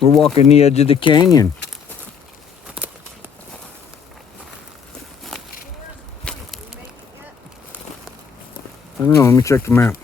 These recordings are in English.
We're walking the edge of the canyon. I don't know, let me check the map.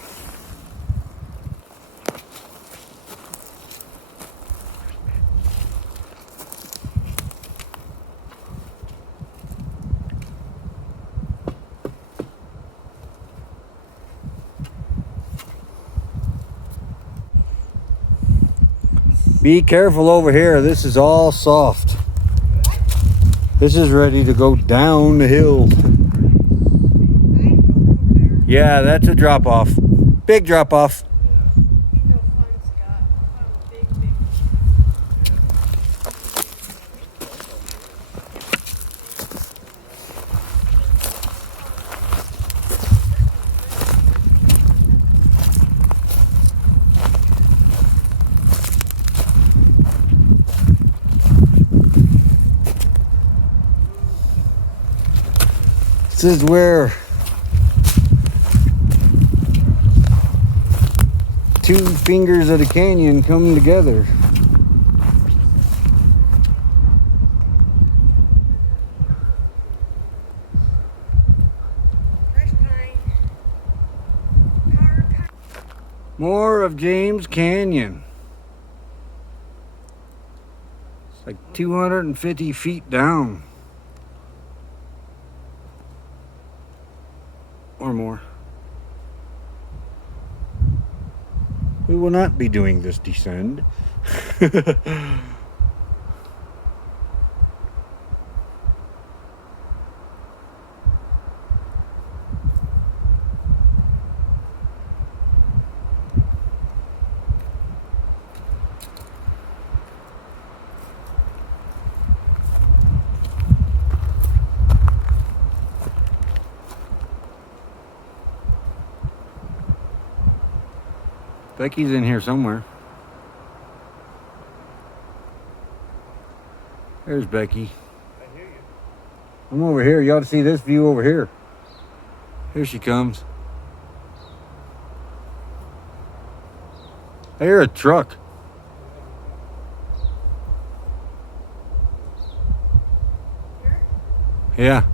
Be careful over here. This is all soft. This is ready to go down the hill. Yeah, that's a drop off. Big drop off. This is where two fingers of the canyon come together. More of James Canyon. It's like 250 feet down. Or more. We will not be doing this descend. Becky's in here somewhere. There's Becky. I hear you. I'm over here. You ought to see this view over here. Here she comes. I hear a truck. Yeah.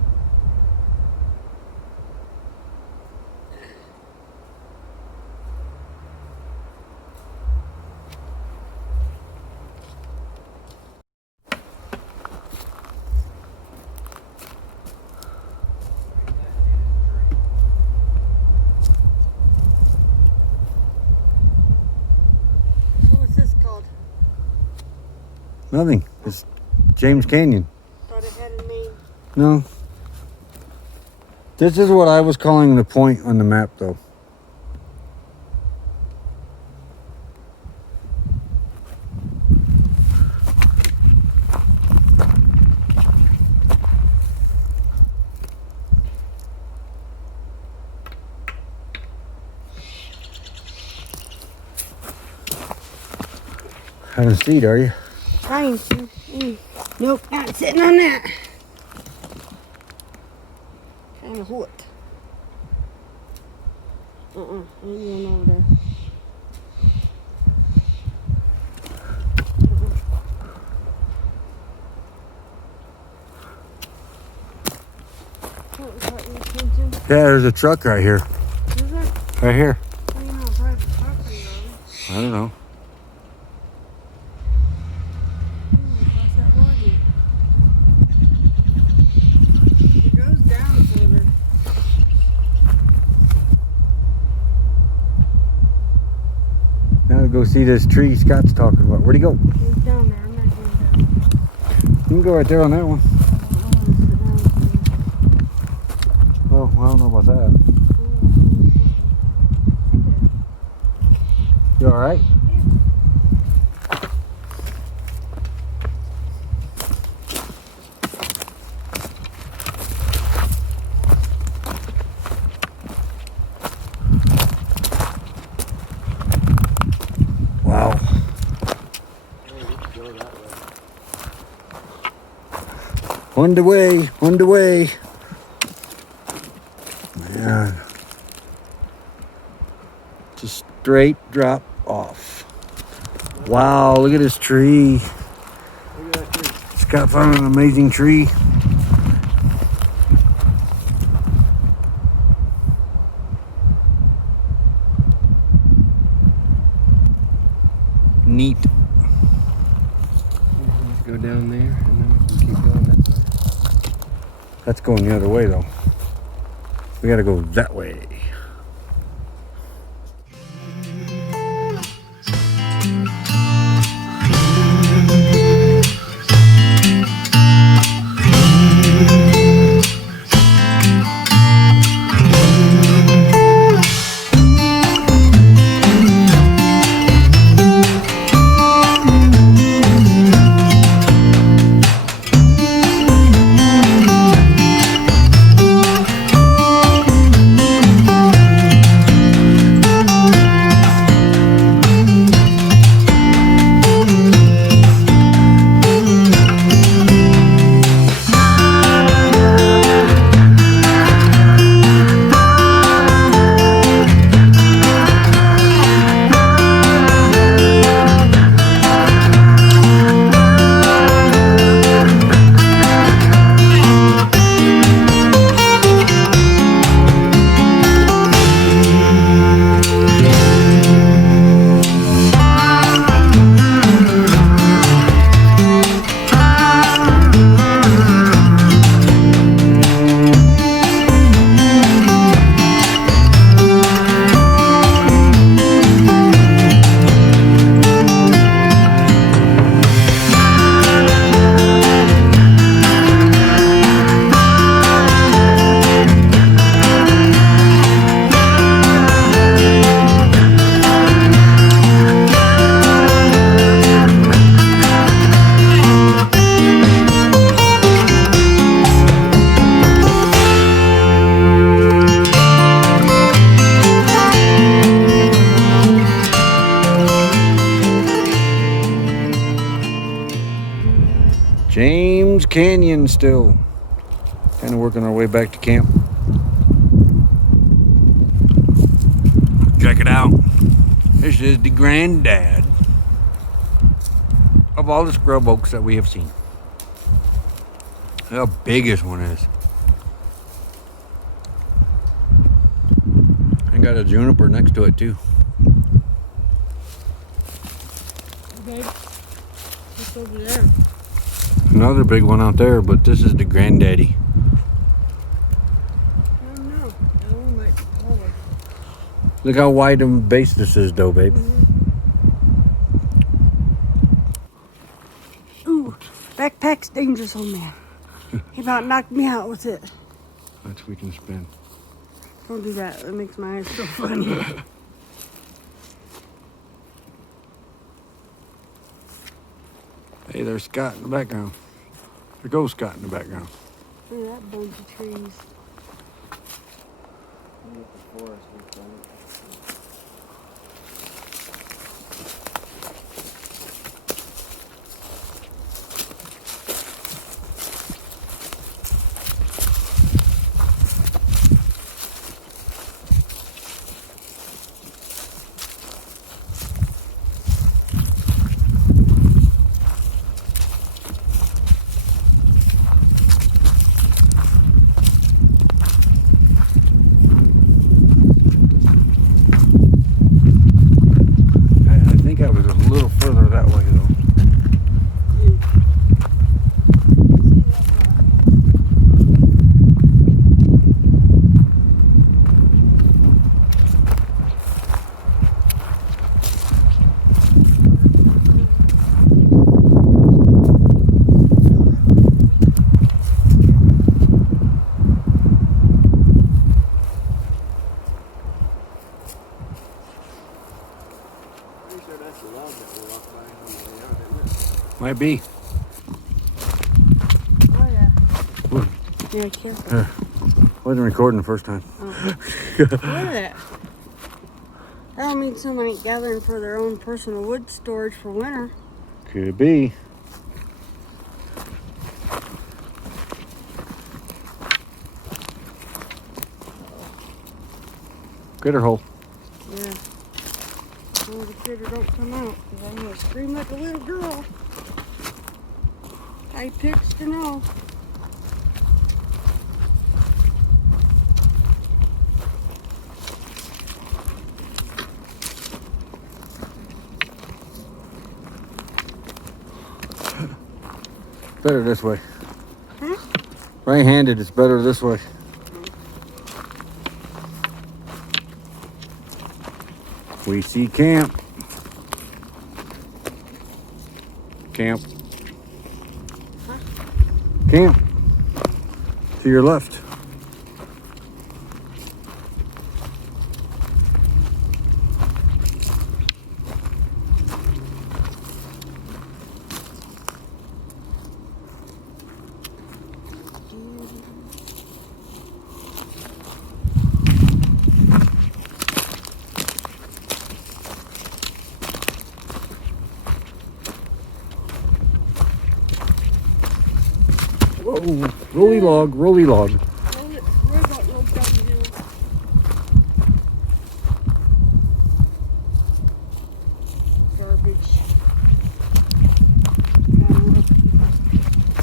What's this called? Nothing. It's James Canyon. Thought it had a name. No. This is what I was calling the point on the map, though. Having a seat, are you? Trying to. Nope, not sitting on that. Kind of hot. Ain't going over there. What caught your attention? Yeah, there's a truck right here. Is there? Right here. How do you know private property on it? I don't know. Across that water. It goes down further. Now to go see this tree Scott's talking about. Where'd he go? He's down there. I'm not going down. You can go right there on that one. I want to sit down. Oh, I don't know about that. You all right? Wow. Underway, underway. Man. Just straight drop off. Wow, look at this tree. Look at that tree. Scott found an amazing tree. Neat. Let's go down there and then we can keep going that way. That's going the other way though. We gotta go that way. James Canyon still. Kind of working our way back to camp. Check it out. This is the granddad of all the scrub oaks that we have seen. How big this one is. And got a juniper next to it too. Okay. What's over there? Another big one out there, but this is the granddaddy. I don't know. That one might be taller. Look how wide the base this is though, babe. Ooh, backpack's dangerous on man. He about knocked me out with it. Let's we can spin. Don't do that. That makes my eyes so funny. Hey, there's Scott in the background. There goes Scott in the background. Look at that bunch of trees. Look at the forest with that. I think I was a little further that way though. Pretty sure that's the log that we walked by on the way out, isn't it? Might be. Oh, yeah. Look. Yeah, careful. Wasn't recording the first time. Look at that. That don't mean someone ain't gathering for their own personal wood storage for winter. Could be. Critter hole. Yeah. Oh, long as the critter don't come out, because I'm going to scream like a little girl. High pitched and all. Better this way. Huh? Right-handed, it's better this way. We see camp. Camp. Huh? Camp. To your left. Whoa, rolly log, rolly log. Robot rolled down the hill. Garbage.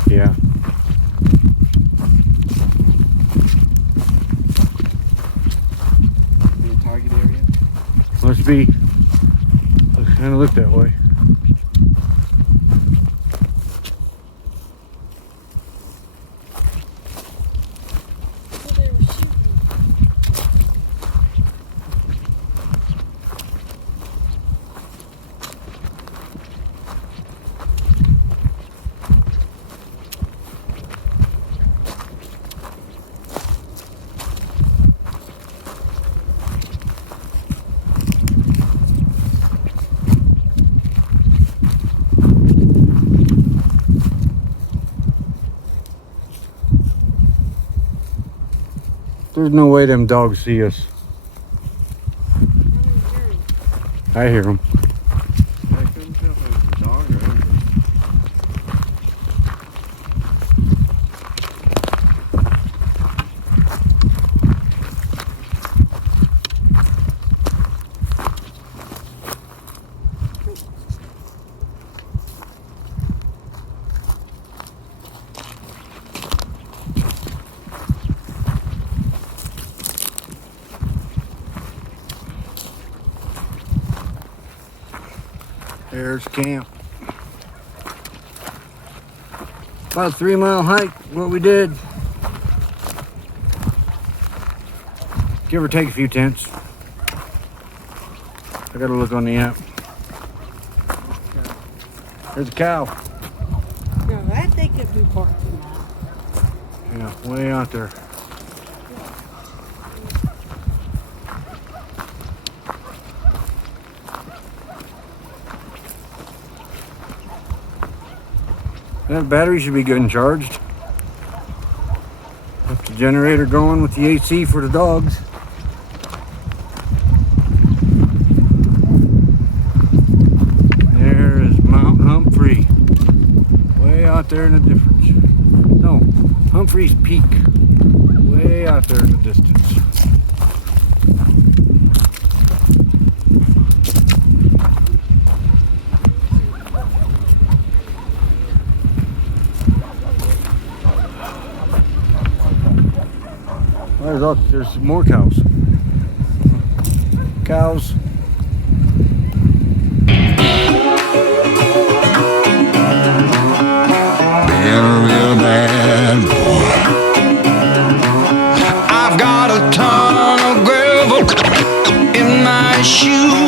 Yeah. In the target area. Must be. Kind of look that way. So they were shooting. There's no way them dogs see us. I hear them. I couldn't tell if it was a dog or anything. There's camp. About a 3-mile hike, what we did. Give or take a few tents. I gotta look on the app. There's a cow. No, that they could be barking at. Yeah, way out there. That battery should be getting charged. Got the generator going with the AC for the dogs. There is Mount Humphrey. Way out there in the difference. No, Humphrey's Peak. Way out there in the distance. There's more cows. Cows. Been a real bad boy. I've got a ton of gravel in my shoes.